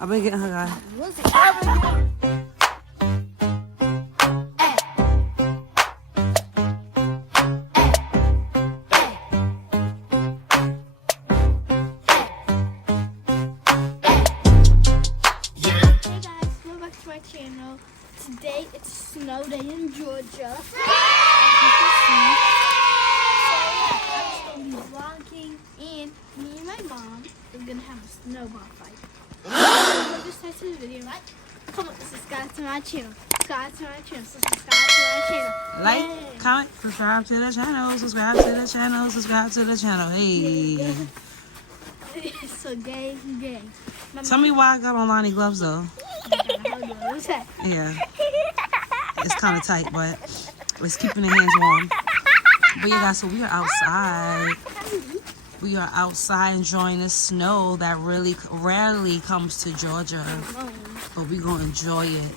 I've been getting her, guys. Channel. Today it's a snow day in Georgia. So I'm just gonna be vlogging, and me and my mom are gonna have a snowball fight. So just type to the video, right? Come on, subscribe to my channel. Subscribe to my channel. Subscribe to my channel. Like, comment, subscribe to the channel. Subscribe to the channel. Subscribe to the channel. Hey. So gay. Tell me why I got on Lonnie gloves though. Yeah, it's kind of tight, but it's keeping the hands warm. But yeah, guys, so we are outside. We are outside enjoying the snow that really rarely comes to Georgia, but we're gonna enjoy it.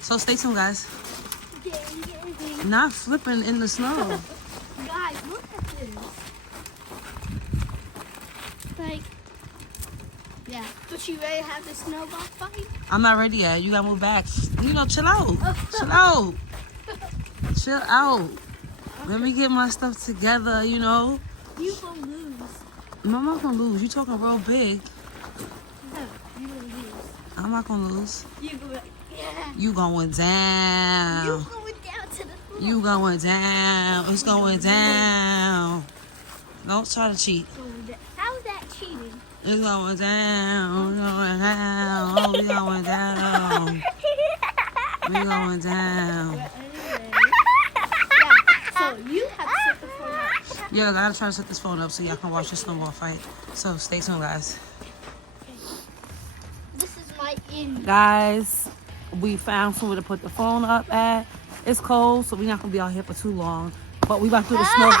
So stay tuned, guys. Not flipping in the snow. Guys, look at this. Like, yeah. But you ready to have the snowball fight? I'm not ready yet. You gotta move back. You know, chill out. Chill out. Chill out. Let me get my stuff together, you know. You gonna lose. No, I'm not gonna lose. You talking real big. No, you gonna lose. I'm not gonna lose. You gonna, yeah. You going down. You going down to the floor. You going down. It's going down. Don't try to cheat. How is that cheating? It's going down. We're going down. Oh, we going down. We going down. But anyway, yeah. So you have to set the phone up. Yeah, I gotta try to set this phone up so y'all can watch the snowball fight. So stay tuned, guys. This is my in. Guys, we found somewhere to put the phone up at. It's cold, so we're not gonna be out here for too long. But we about to do the snow.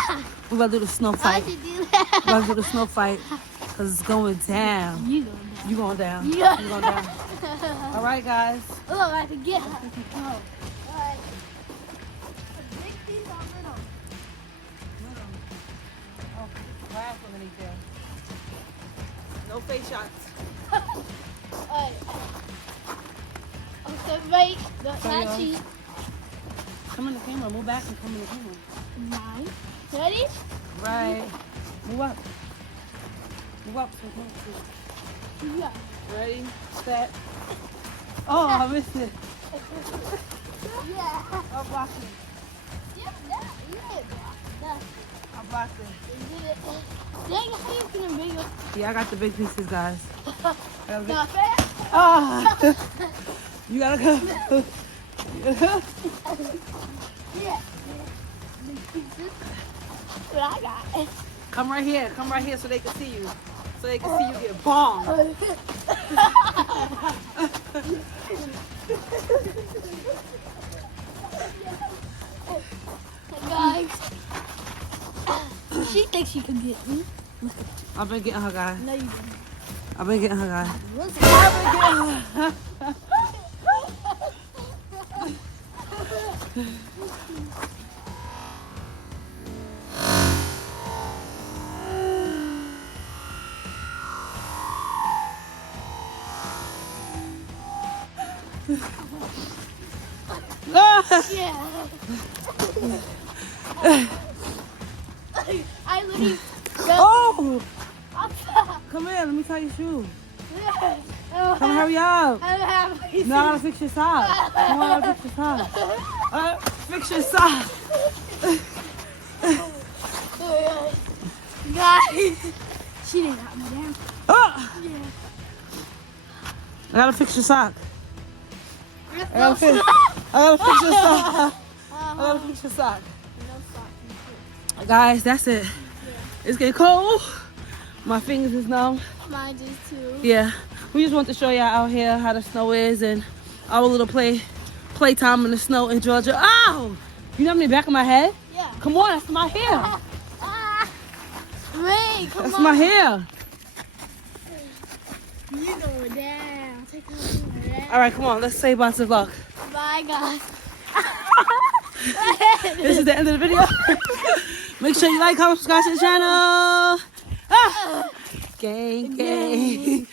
We about to do the snow fight. Why'd you do that? We about to do the snow fight because it's going down. You going down. You going down. Yeah. You going down. All right, guys. Oh, I can get her. Oh. All right. Big piece or little? Oh, grass underneath there. No face shots. Alright. Okay, wait. Not cheat. Come in the camera. Move back and come in the camera. 9. Ready? Right. Move up. Move up. Yeah. Ready, set. Oh, I missed it. Yeah. I'm blocking. You did block. I'm blocking. You did it. Dang, how you gonna bring up? Yeah, I got the big pieces, guys. Not fair. Ah! You gotta go. Yeah. Big pieces. What I got. Come right here. Come right here so they can see you. So they can see you get bombed. Guys. She thinks she can get me. I've been getting her, guys. No, you didn't. I've been getting her, guys. What's Yeah. I literally. Oh! Come here, let me tie your shoe. Come hurry up. I don't have my No, I gotta fix your sock. No, I gotta fix your sock. Fix your sock. Guys, she didn't knock me down. Oh! Yeah. I gotta fix your sock. I gotta fix your sock. I gotta fix your sock. Guys, that's it. It's getting cold. My fingers is numb. Mine is too. Yeah, we just want to show y'all out here how the snow is and our little playtime in the snow in Georgia. Oh! You know me in the back of my head? Yeah. Come on, that's my hair. Ray, come That's on. my hair. You going down. Take her down. All right, come on. Let's say bye to vlog. Bye, guys. This is the end of the video. Make sure you like, comment, subscribe to the channel. Ah! Gang, gang.